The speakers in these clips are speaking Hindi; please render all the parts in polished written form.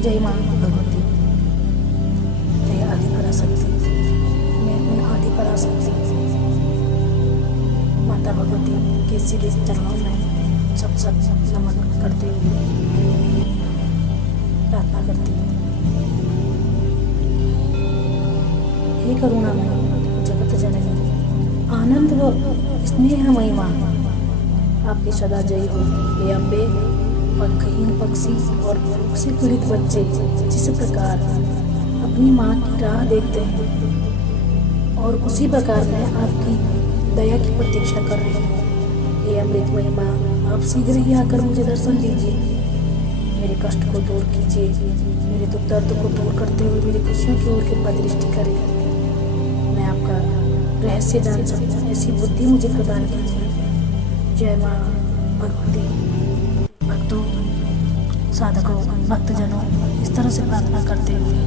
जय माँ भगवती, जय आदि पराशक्ति। मैं उन आदि पराशक्ति माता भगवती के सीधे चरणों में सब नमन करते हुए प्रार्थना करती हूँ। हे करुणामयी जगत जननी, आनंद व स्नेहमयी माँ, आपकी सदा जय हो। हे अम्बे, पंखहीन पक्षी और भूख से पीड़ित बच्चे जिस प्रकार अपनी माँ की राह देखते हैं और उसी प्रकार मैं आपकी दया की प्रतीक्षा कर रही हूँ। हे अमृतमयी माँ, आप शीघ्र ही आकर मुझे दर्शन दीजिए, मेरे कष्ट को दूर कीजिए, मेरे दुख दर्द को दूर करते हुए मेरी खुशियों की ओर कृपा दृष्टि करें। मैं आपका रहस्य जान सकूं, ऐसी बुद्धि मुझे प्रदान कीजिए। जय माँ भगवती। भक्तों, साधकों, भक्तजनों, इस तरह से प्रार्थना करते हुए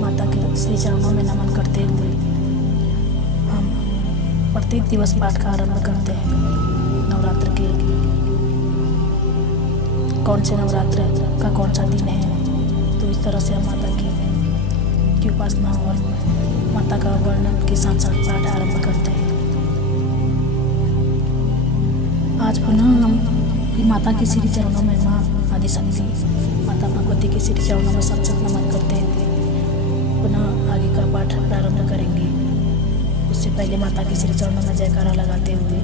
माता के श्री चरणों में नमन करते हुए हम प्रत्येक दिवस पाठ का आरंभ करते हैं। नवरात्र के कौन से नवरात्र का कौन सा दिन है, तो इस तरह से हम माता की उपासना और माता का वर्णन के साथ साथ पाठ आरंभ करते हैं। आज पुनः हम माता के श्री चरणों में माँ आदिशक्ति माता भगवती के श्री चरणों में सत नमन करते हुए पुनः आगे का पाठ प्रारंभ करेंगे। उससे पहले माता के श्री चरणों में जयकारा लगाते हुए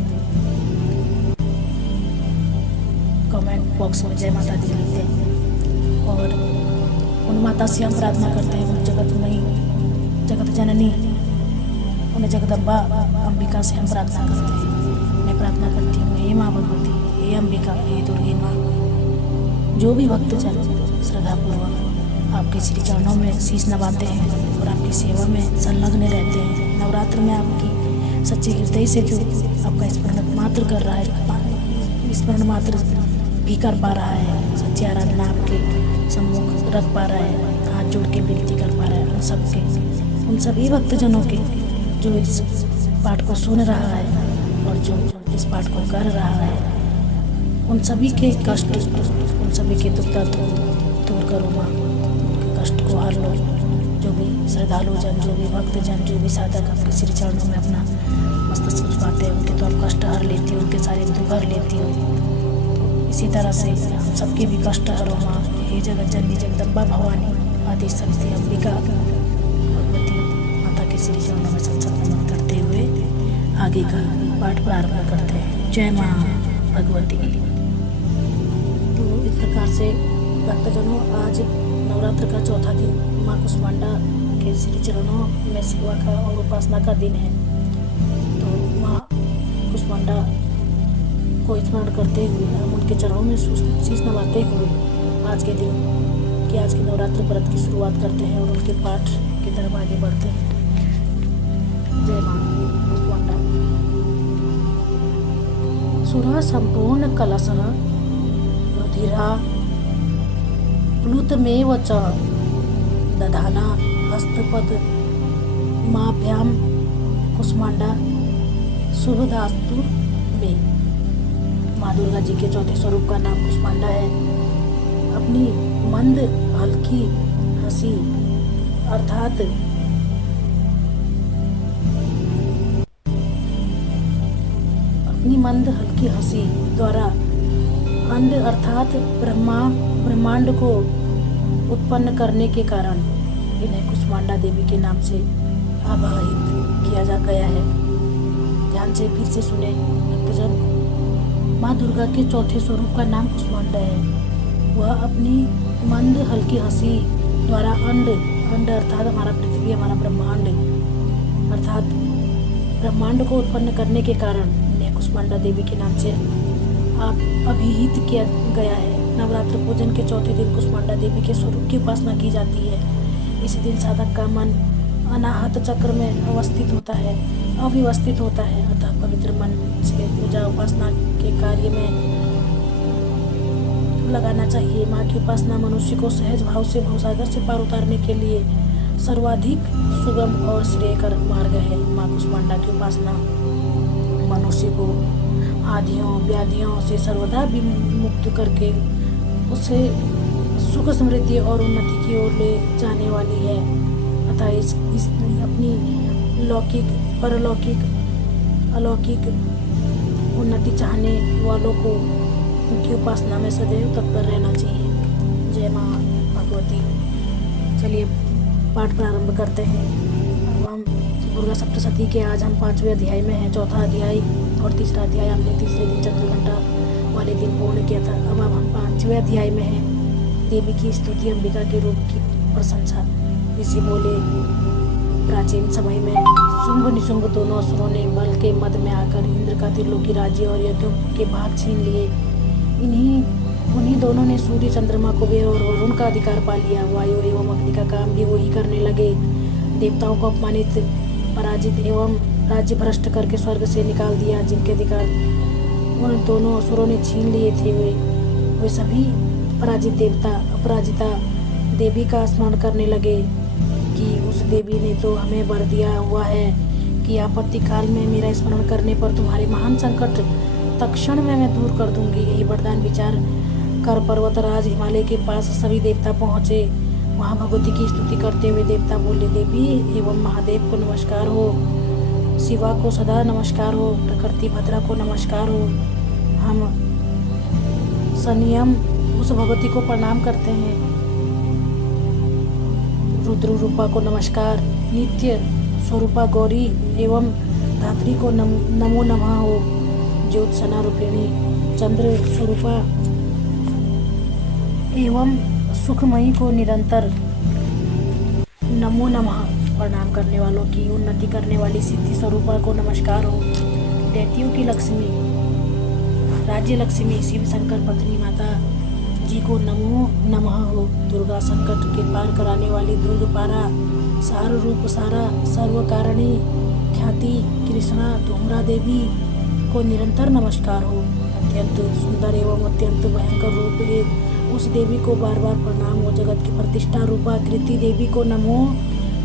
कमेंट बॉक्स में जय माता दी लिखते हैं और उन माता से हम प्रार्थना करते हैं, उन जगतमयी जगत जननी, उन्हें जगदम्बा अंबिका से हम प्रार्थना करते हैं। मैं प्रार्थना करती हूँ, हे माँ भगवती, हे अंबिका, हे दुर्गे माँ, जो भी भक्तजन श्रद्धापूर्वक आपके श्री चरणों में शीश नवाते हैं और आपकी सेवा में संलग्न रहते हैं, नवरात्र में आपकी सच्चे हृदय से जो आपका स्मरण मात्र कर रहा है, स्मरण मात्र भी कर पा रहा है, सच्ची आराधना आपके सम्मुख रख पा रहा है, हाथ जोड़ के विनती कर पा रहा है, उन सभी भक्तजनों के जो इस पाठ को सुन रहा है और जो इस पाठ को कर रहा है, उन सभी के कष्ट, उन सभी के दुख दर्द को दूर करो माँ, उनके कष्ट को हर लो। जो भी श्रद्धालु जन, जो भी भक्तजन, जो भी साधक आपके श्री चरणों में अपना मस्तक झुकाते हैं, उनके तो आप कष्ट हर लेती हो, उनके सारे दुख हर लेती हो। तो इसी तरह से हम सबके भी कष्ट हरो माँ। हे जगत जननी जगदम्बा भवानी आदि शक्ति अंबिका भगवती माता के श्री चरणों में सत नमन करते हुए आगे का पाठ प्रारंभ करते हैं। जय माँ भगवती। तो इस प्रकार से भक्तजनों, आज नवरात्र का चौथा दिन माँ कुष्मांडा के श्री चरणों में सेवा का और उपासना का दिन है। तो माँ कुष्मांडा को स्मरण करते हुए हम उनके चरणों में शीश नवाते हुए आज के नवरात्र व्रत की शुरुआत करते हैं और उनके पाठ की तरफ आगे बढ़ते हैं। जय माँ कुष्मांडा। सुरा संपूर्ण कलशः रुधिरा प्लुतमेव च दधाना हस्तपद माभ्याम कुष्मांडा शुभदास्तु मे। माँ दुर्गा जी के चौथे स्वरूप का नाम कुष्मांडा है। अपनी मंद हल्की हंसी अर्थात मंद हल्की हंसी द्वारा अंड अर्थात ब्रह्मांड को उत्पन्न करने के कारण इन्हें कुष्मांडा देवी के नाम से आवाहित किया जा गया है। ध्यान से फिर से सुने भक्तजन, माँ दुर्गा के चौथे स्वरूप का नाम कुष्मांडा है। वह अपनी मंद हल्की हंसी द्वारा अंड अर्थात हमारा पृथ्वी, हमारा ब्रह्मांड अर्थात ब्रह्मांड को उत्पन्न करने के कारण इन्हें कुष्मांडा देवी के नाम से अभिहित किया गया है। नवरात्र पूजन के चौथे दिन कुष्मांडा देवी के स्वरूप की उपासना की जाती है। इसी दिन साधक का मन अनाहत चक्र में अवस्थित होता है, अव्यवस्थित होता है। अतः पवित्र मन से पूजा उपासना के कार्य में लगाना चाहिए। माँ की उपासना मनुष्य को सहज भाव से भवसागर से पार उतारने के लिए सर्वाधिक सुगम और श्रेयकर मार्ग है। माँ कुष्मांडा की उपासना मनुष्य को आदियों व्याधियों से सर्वदा भी मुक्त करके उसे सुख समृद्धि और उन्नति की ओर ले जाने वाली है। अतः इस अपनी लौकिक परलौकिक अलौकिक उन्नति चाहने वालों को उनकी उपासना में सदैव तत्पर रहना चाहिए। जय माँ भगवती। चलिए पाठ प्रारंभ करते हैं। अब हम दुर्गा सप्तशती के आज हम 5वें अध्याय में हैं। चौथा अध्याय और तीसरा अध्याय हमने तीसरे दिन चंद्रघंटा वाले दिन पूर्ण किया था। अब हम 5वें अध्याय में हैं। देवी की स्तुति, अंबिका के रूप की प्रशंसा। इसी बोले प्राचीन समय में शुंभ निशुंभ दोनों असुरों ने बल के मद में आकर इंद्र का त्रिलोकी राज्य और यज्ञों के भाग छीन लिए। उन्हीं दोनों ने सूर्य, चंद्रमा, कुबेर और वरुण का अधिकार पा लिया। वायु एवं अग्नि का काम भी वही करने लगे। देवताओं को अपमानित, पराजित एवं राज्य भ्रष्ट करके स्वर्ग से निकाल दिया। जिनके अधिकार उन दोनों असुरों ने छीन लिए थे, वे सभी पराजित देवता अपराजिता देवी का स्मरण करने लगे कि उस देवी ने तो हमें वर दिया हुआ है कि आपत्ति काल में मेरा स्मरण करने पर तुम्हारे महान संकट तत्क्षण में मैं दूर कर दूंगी। यही वरदान विचार कर पर्वतराज हिमालय के पास सभी देवता पहुँचे। वहाँ भगवती की स्तुति करते हुए देवता बोले, देवी एवं महादेव को नमस्कार हो, शिवा को सदा नमस्कार हो, प्रकृति भद्रा को नमस्कार हो। हम संयम उस भगवती को प्रणाम करते हैं। रुद्र रूपा को नमस्कार, नित्य स्वरूपा गौरी एवं धात्री को नमो नमः हो। ज्योत्सना रूपिणी चंद्र स्वरूपा एवं सुखमयी को निरंतर नमो नमः। प्रणाम करने वालों की उन्नति करने वाली सिद्धि स्वरूपा को नमस्कार हो। दैत्यों की लक्ष्मी, राज्य लक्ष्मी शिव शंकर पत्नी माता जी को नमो नमः हो। दुर्गा संकट के पार कराने वाली दुर्गपारा, सार रूप सारा, सर्वकारिणी ख्याति कृष्णा धूम्रा देवी को निरंतर नमस्कार हो। अत्यंत सुंदर एवं अत्यंत भयंकर रूप है उस देवी को बार बार प्रणाम हो। जगत की प्रतिष्ठा रूपा कृति देवी को नमो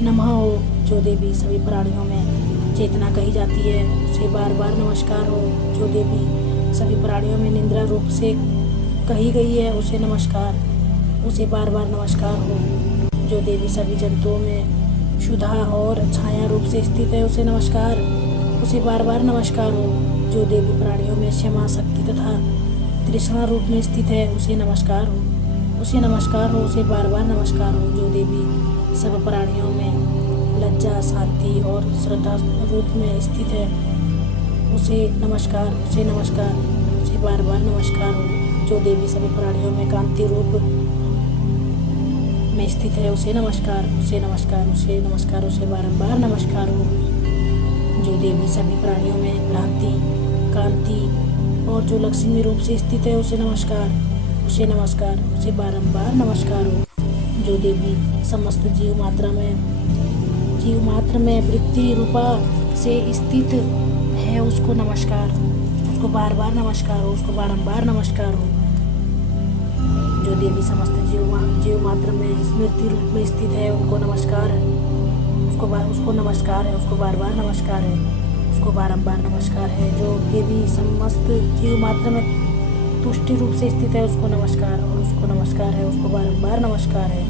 नमः हो। जो देवी सभी प्राणियों में चेतना कही जाती है उसे बार बार नमस्कार हो। जो देवी सभी प्राणियों में निंद्रा रूप से कही गई है उसे नमस्कार, उसे बार बार नमस्कार हो। जो देवी सभी जंतुओं में शुद्धा और छाया रूप से स्थित है उसे नमस्कार, उसे बार बार नमस्कार हो। जो देवी प्राणियों में क्षमा शक्ति तथा तृष्णा रूप में स्थित है उसे नमस्कार हो, उसे नमस्कार हो, उसे बार बार नमस्कार हो। जो देवी सब प्राणियों में लज्जा शांति और श्रद्धा रूप में स्थित है उसे नमस्कार, उसे नमस्कार, उसे बार बार नमस्कार हो। जो देवी सभी प्राणियों में कांति रूप में स्थित है उसे नमस्कार, उसे नमस्कार, उसे नमस्कार, उसे बारंबार नमस्कार हो। जो देवी सभी प्राणियों में भ्रांति कांति और जो लक्ष्मी रूप से स्थित है उसे नमस्कार, उसे नमस्कार, उसे बारंबार नमस्कार हो। जो देवी समस्त जीव मात्र में वृत्ति रूपा से स्थित है उसको नमस्कार, उसको बार बार नमस्कार हो, उसको बारंबार नमस्कार हो। जो देवी समस्त जीव मात्र में स्मृति रूप में स्थित है उनको नमस्कार है, उसको नमस्कार है, उसको बार बार नमस्कार है, उसको बारंबार नमस्कार है। जो देवी समस्त जीव मात्र में तुष्टि रूप से स्थित है उसको नमस्कार, और उसको नमस्कार है, उसको बारंबार नमस्कार है।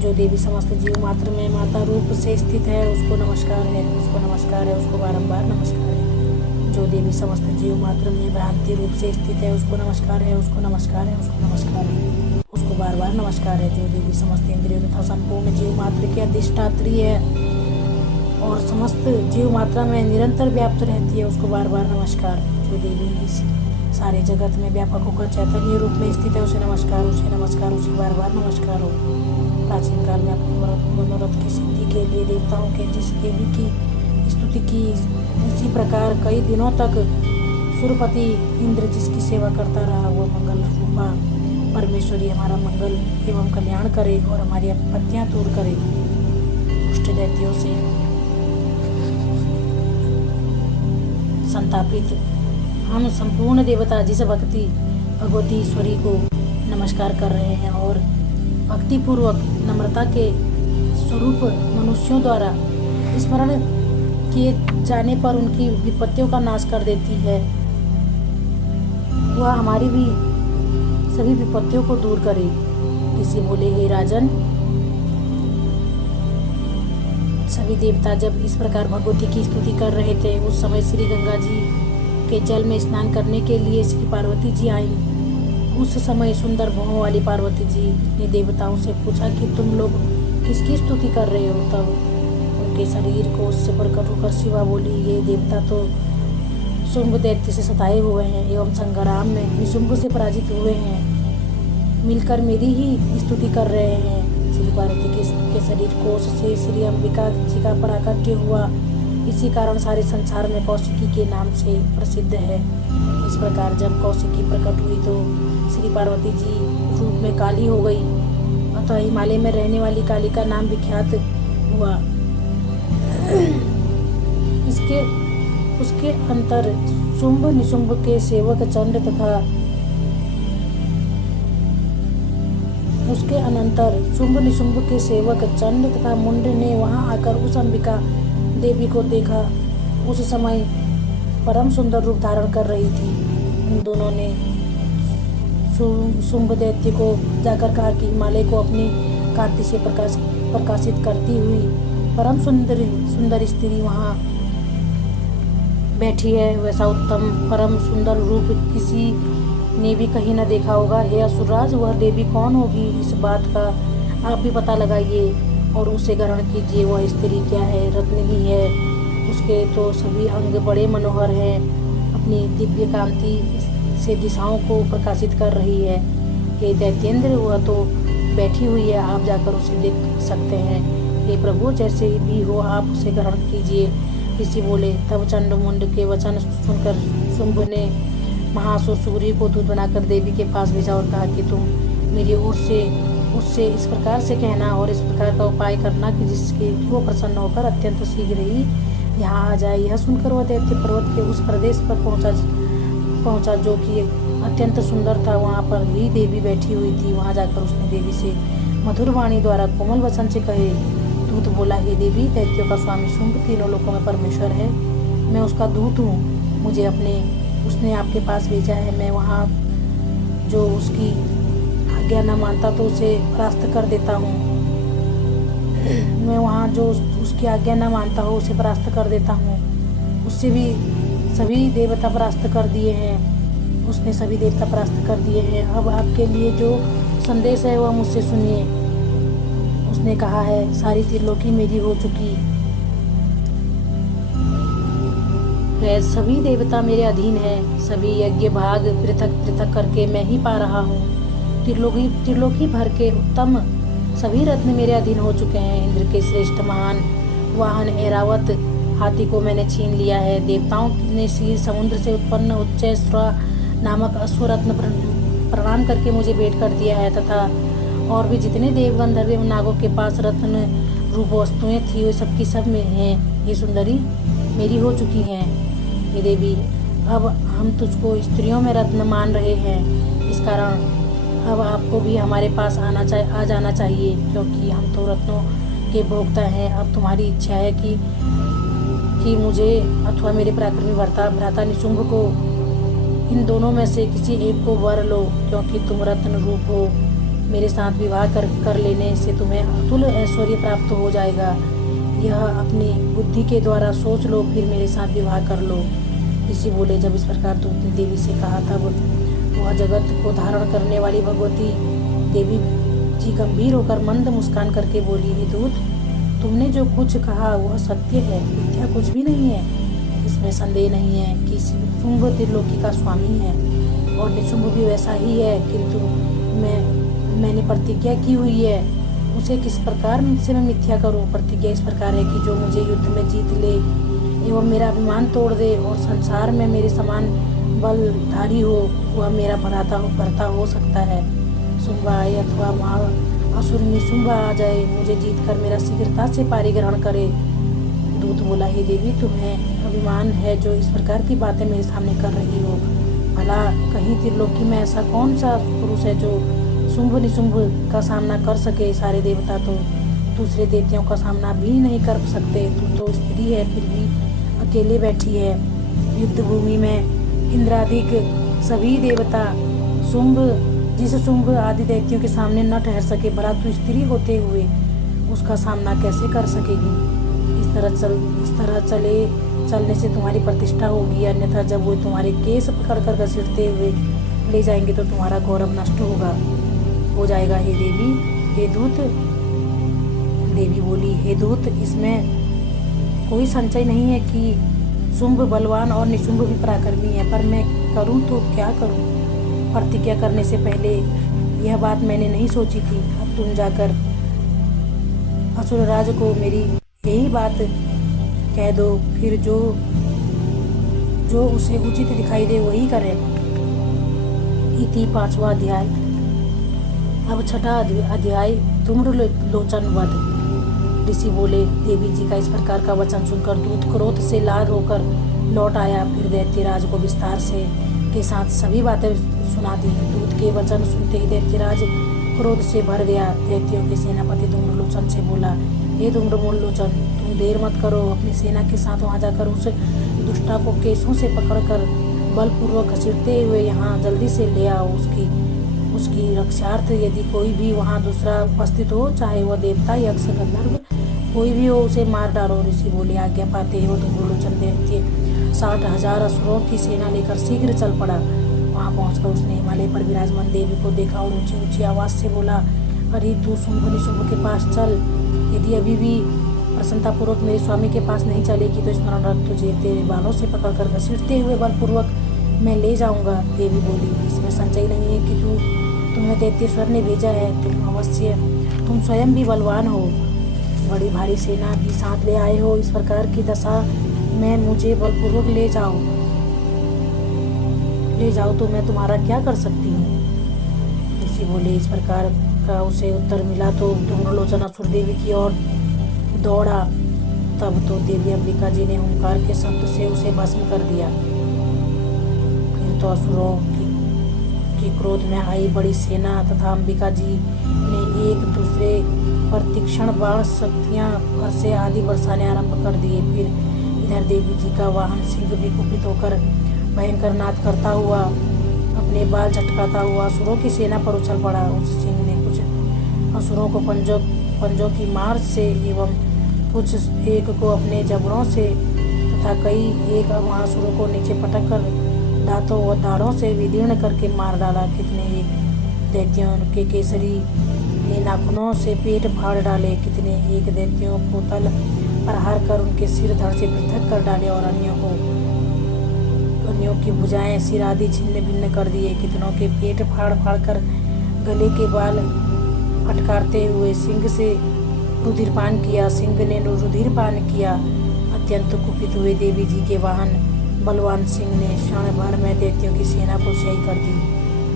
जो देवी समस्त जीव मात्र में माता रूप से स्थित है उसको नमस्कार है, उसको नमस्कार है, उसको बारंबार नमस्कार है। जो देवी समस्त जीव मात्र में भ्रांति रूप से स्थित है उसको नमस्कार है, उसको नमस्कार है, उसको नमस्कार है, उसको बार बार नमस्कार है। जो देवी समस्त इंद्रियों तथा संपूर्ण जीव मात्र की अधिष्ठात्री है और समस्त जीव मात्रा में निरंतर व्याप्त रहती है उसको बार बार नमस्कार। जो देवी इस सारे जगत में व्यापक होकर चैतन्य रूप में स्थित है उसे नमस्कार, उसे नमस्कार, उसे बार बार नमस्कार हो। प्राचीन काल में अपने मनोरथ की सिद्धि के लिए देवताओं के जिस देवी की स्तुति की, इसी प्रकार कई दिनों तक सूर्यपति इंद्र जिसकी सेवा करता रहा वो मंगल रूपा परमेश्वरी हमारा मंगल एवं कल्याण करे और हमारी आपत्तियां दूर करे, दुष्ट दैत्यों से संतापित हम संपूर्ण देवता जिस भगवती ईश्वरी को नमस्कार कर रहे हैं और भक्तिपूर्वक नम्रता के स्वरूप मनुष्यों द्वारा स्मरण किए जाने पर उनकी विपत्तियों का नाश कर देती है, वह हमारी भी सभी विपत्तियों को दूर करे। ऋषि बोले, हे राजन, सभी देवता जब इस प्रकार भगवती की स्तुति कर रहे थे, उस समय श्री गंगा जी के जल में स्नान करने के लिए श्री पार्वती जी आई। उस समय सुंदर भौहों वाली पार्वती जी ने देवताओं से पूछा कि तुम लोग किसकी स्तुति कर रहे हो। तब उनके शरीर को उससे प्रकट होकर शिवा बोली, ये देवता तो शुंभ दैत्य से सताए हुए हैं एवं संग्राम में निशुंभ से पराजित हुए हैं, मिलकर मेरी ही स्तुति कर रहे हैं। श्री पार्वती के शरीर कोश से श्री अंबिका जी का प्राकट्य हुआ, इसी कारण सारे संसार में कौशिकी के नाम से प्रसिद्ध है। इस प्रकार जब कौशिकी प्रकट हुई तो श्री पार्वती जी रूप में काली हो गई, अतः हिमालय में रहने वाली काली का नाम विख्यात हुआ। उसके अंतर शुंभ निशुंभ के सेवक चंड तथा उसके अनंतर शुंभ निशुंभ के सेवक चंड तथा मुंड ने वहां आकर उस अंबिका देवी को देखा। उस समय परम सुंदर रूप धारण कर रही थी। उन दोनों ने शुंभ दैत्य को जाकर कहा कि हिमालय को अपनी कांति से प्रकाशित करती हुई परम सुंदर स्त्री वहाँ बैठी है, वैसा उत्तम परम सुंदर रूप किसी ने भी कहीं न देखा होगा। हे असुरराज, वह देवी कौन होगी, इस बात का आप भी पता लगाइए और उसे ग्रहण कीजिए। वह स्त्री क्या है? रत्न ही है। उसके तो सभी अंग बड़े मनोहर हैं, अपनी दिव्य कांति से दिशाओं को प्रकाशित कर रही है। हे दैत्येंद्र, वह तो बैठी हुई है, आप जाकर उसे देख सकते हैं। हे प्रभु, जैसे भी हो आप उसे ग्रहण कीजिए। ऋषि बोले। तब चंड मुंड के वचन सुनकर शुंभ ने महासुर सूर्य को दूत बनाकर देवी के पास भेजा और कहा कि तुम मेरी ओर से उससे इस प्रकार से कहना और इस प्रकार का उपाय करना कि जिसके वो प्रसन्न होकर अत्यंत शीघ्र ही यहाँ आ जाए। यह सुनकर वह दैत्य पर्वत के उस प्रदेश पर पहुँचा जो कि अत्यंत सुंदर था। वहाँ पर ही देवी बैठी हुई थी। वहाँ जाकर उसने देवी से मधुर वाणी द्वारा कोमल वचन से कहे। दूत बोला, हे देवी, दैत्यों का स्वामी शुंभ तीनों लोकों में परमेश्वर है, मैं उसका दूत हूँ। उसने आपके पास भेजा है। मैं वहाँ जो उसकी आज्ञा न मानता तो उसे परास्त कर देता हूँ। मैं वहाँ जो उसकी आज्ञा न मानता हो उसे परास्त कर देता हूँ। उससे भी सभी देवता परास्त कर दिए हैं। उसने सभी देवता परास्त कर दिए हैं। अब आपके लिए जो संदेश है वह मुझसे सुनिए। उसने कहा है, सारी त्रिलोकी मेरी हो चुकी है, सभी देवता मेरे अधीन हैं, सभी यज्ञ भाग पृथक पृथक करके मैं ही पा रहा हूँ। त्रिलोकी भर के उत्तम सभी रत्न मेरे अधीन हो चुके हैं। इंद्र के श्रेष्ठ महान वाहन ऐरावत हाथी को मैंने छीन लिया है। देवताओं ने शीर समुद्र से उत्पन्न उच्चैश्रवा नामक अश्वरत्न प्रणाम करके मुझे भेंट कर दिया है तथा और भी जितने देव गंधर्व नागों के पास रत्न रूप वस्तुएं थी वे सबकी सब में हैं। ये सुंदरी मेरी हो चुकी हैं। ये देवी, अब हम तुझको स्त्रियों में रत्न मान रहे हैं, इस कारण अब आपको भी हमारे पास आ जाना चाहिए, क्योंकि हम तो रत्नों के भोक्ता हैं। अब तुम्हारी इच्छा है कि मुझे अथवा मेरे पराक्रमी भ्राता निशुंभ को, इन दोनों में से किसी एक को वर लो, क्योंकि तुम रत्न रूप हो। मेरे साथ विवाह कर लेने से तुम्हें अतुल ऐश्वर्य प्राप्त हो जाएगा। यह अपनी बुद्धि के द्वारा सोच लो, फिर मेरे साथ विवाह कर लो। ऋषि बोले। जब इस प्रकार दूत ने देवी से कहा तब वह जगत को धारण करने वाली भगवती देवी जी गंभीर होकर मंद मुस्कान करके बोली, हे दूत, तुमने जो कुछ कहा वह सत्य है, मिथ्या कुछ भी नहीं है। इसमें संदेह नहीं है कि शुंभ त्रिलोकी का स्वामी है और निशुंभ भी वैसा ही है, किंतु मैंने प्रतिज्ञा की हुई है, उसे किस प्रकार से मैं मिथ्या करूं। प्रतिज्ञा इस प्रकार है कि जो मुझे युद्ध में जीत ले एवं मेरा अभिमान तोड़ दे और संसार में मेरे समान बलधारी हो, वह मेरा भरता हो सकता है। शुंभ आए अथवा असुर निशुंभ आ जाए, मुझे जीत कर मेरा शीघ्रता से पारिग्रहण करे। दूत बोला, हे देवी, तुम्हें अभिमान है जो इस प्रकार की बातें मेरे सामने कर रही हो। भला कहीं त्रिलोकी में ऐसा कौन सा पुरुष है जो शुंभ निशुंभ का सामना कर सके। सारे देवता तो दूसरे देवताओं का सामना भी नहीं कर सकते। तुम तो स्त्री है, फिर भी अकेले बैठी है। युद्ध भूमि में इंद्रादिक सभी देवता शुंभ जिस शुंभ आदि दैत्यों के सामने न ठहर सके, भला तू स्त्री होते हुए उसका सामना कैसे कर सकेगी? इस तरह चलने से तुम्हारी प्रतिष्ठा होगी, अन्यथा जब वो तुम्हारे केस पकड़कर घसीटते हुए ले जाएंगे तो तुम्हारा गौरव नष्ट हो जाएगा। हे देवी, हे दूत। देवी बोली, हे दूत, इसमें कोई संशय नहीं है कि शुंभ बलवान और निशुंभ भी पराक्रमी है, पर मैं करूं तो क्या करूं? प्रतिज्ञा करने से पहले यह बात मैंने नहीं सोची थी। अब तुम जाकर असुरराज को मेरी यही बात कह दो, फिर जो उसे उचित दिखाई दे वही करे। इति 5वां अध्याय। अब 6ठा अध्याय, धूम्रलोचन वध। ऋषि बोले, देवी जी का इस प्रकार का वचन सुनकर दूत क्रोध से लाल होकर लौट आया। फिर दैत्यराज को विस्तार से के साथ सभी बातें सुना दी। दूत के वचन सुनते ही दैत्यराज क्रोध से भर गया। दैत्यों के सेनापति धूम्रलोचन से बोला, हे धूम्रलोचन, तुम देर मत करो, अपनी सेना के साथ वहां जाकर उस दुष्टा को केसों से पकड़कर बलपूर्वक घसीटते हुए यहाँ जल्दी से ले आओ। उसकी रक्षार्थ यदि कोई भी वहाँ दूसरा उपस्थित हो, चाहे वह देवता, यक्ष, गंधर्व कोई भी हो, उसे मार डालो। ऋषि बोले, आज्ञा पाते ही वो धूम्रलोचन दैत्य 60,000 असुरों की सेना लेकर शीघ्र चल पड़ा। वहाँ पहुंचकर उसने हिमालय पर विराजमान देवी को देखा और ऊंची ऊंची आवाज से बोला, अरे तू शुंभ निशुंभ के पास चल। यदि अभी भी प्रसन्नतापूर्वक मेरे स्वामी के पास नहीं चलेगी तो स्मरण रख, तुझे तेरे बालों से पकड़कर घसीटते हुए बलपूर्वक मैं ले जाऊंगा। देवी बोली, इसमें संशय नहीं है कि तुम्हें दैत्येश्वर ने भेजा है। तुम स्वयं भी बलवान हो, बड़ी भारी सेना भी साथ ले आए हो। इस प्रकार की दशा में मुझे बलपूर्वक ले जाओ तो मैं तुम्हारा क्या कर सकती हूँ? ऋषि बोले, इस प्रकार का उसे उत्तर मिला तो धूम्रलोचन असुर देवी की ओर दौड़ा। तब तो देवी अंबिका जी ने हुंकार के शब्द से उसे भस्म कर दिया। फिर तो असुरों की क्रोध में आई बड़ी सेना तथा अंबिका जी ने एक दूसरे पर तीक्ष्ण बाण, शक्तियां, फरसे आदि बरसाने आरंभ कर दिए। फिर इधर देवी जी का वाहन सिंह भी कुपित होकर भयंकर नाद करता हुआ, अपने बाल झटकाता हुआ असुरों की सेना पर उछल पड़ा। उस सिंह ने कुछ असुरों को पंजों की मार से एवं कुछ एक को अपने जबड़ों से तथा कई एक असुरों को नीचे पटक कर दांतों व दाढ़ों से विदीर्ण करके मार डाला। कितने एक दैत्यों के केसरी ने नाखूनों से पेट फाड़ डाले, कितने एक दैत्यों को तल प्रहार कर उनके सिर धड़ से पृथक कर डाले और अन्यों की भुजाएं, सिर आदि छिन्न भिन्न कर दिए। कितनों के पेट फाड़ फाड़ कर गले के बाल फटकारते हुए सिंह से रुधिरपान किया। सिंह ने रुधिरपान किया। अत्यंत कुपित हुए देवी जी के वाहन बलवान सिंह ने क्षण भर में दैत्यों की सेना को क्षय कर दी।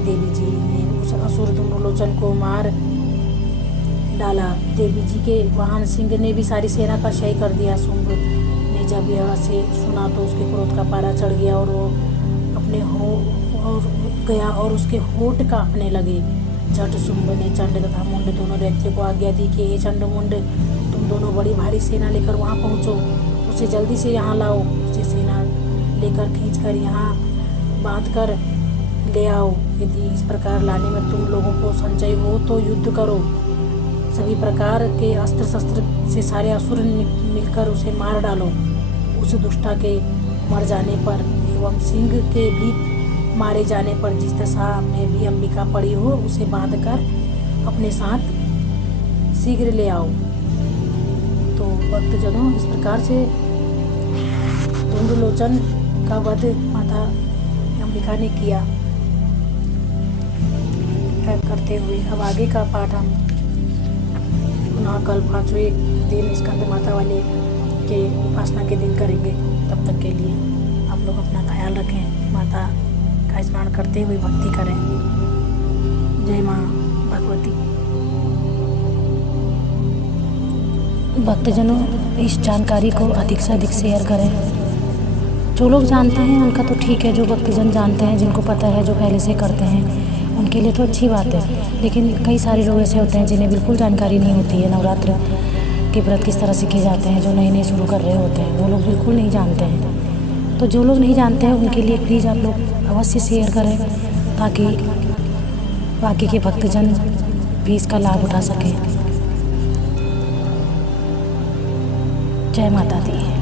देवी जी ने उस असुर धूम्रलोचन को मार डाला। देवी जी के वाहन सिंह ने भी सारी सेना का क्षय कर दिया। शुंभ ने जब यह से सुना तो उसके क्रोध का पारा चढ़ गया और वो अपने और उसके होठ कांपने लगे। झट शुंभ ने चंड तथा मुंड दोनों दैत्यों को आज्ञा दी कि हे चंड मुंड, तुम दोनों बड़ी भारी सेना लेकर वहां पहुंचो, उसे जल्दी से यहाँ लाओ। उसे सेना लेकर खींचकर यहाँ बांध कर ले आओ। यदि इस प्रकार लाने में तुम लोगों को संचय हो तो युद्ध करो। सभी प्रकार के अस्त्र शस्त्र से सारे असुर मिलकर उसे मार डालो। उस दुष्टा के मर जाने पर एवं सिंह के भी मारे जाने पर जिस दशा में भी अंबिका पड़ी हो, उसे बांधकर अपने साथ शीघ्र ले आओ। तो भक्तजनों, इस प्रकार से धूम्रलोचन का वध माता अंबिका ने किया करते हुए। अब आगे का पाठ हम पुनः कल 5वें दिन स्कंद माता वाले के उपासना के दिन करेंगे। तब तक के लिए आप लोग अपना ख्याल रखें, माता का स्मरण करते हुए भक्ति करें। जय माँ भगवती। भक्तजनों, इस जानकारी को अधिक से अधिक शेयर करें। जो लोग जानते हैं उनका तो ठीक है, जो भक्तजन जानते हैं, जिनको पता है, जो पहले से करते हैं, उनके लिए तो अच्छी बात है। लेकिन कई सारे लोग ऐसे होते हैं जिन्हें बिल्कुल जानकारी नहीं होती है नवरात्र के व्रत किस तरह से किए जाते हैं। जो नए नए शुरू कर रहे होते हैं वो लोग बिल्कुल नहीं जानते हैं। तो जो लोग नहीं जानते हैं उनके लिए प्लीज़ आप लोग अवश्य शेयर करें, ताकि बाकी के भक्तजन भी इसका लाभ उठा सकें। जय माता दी।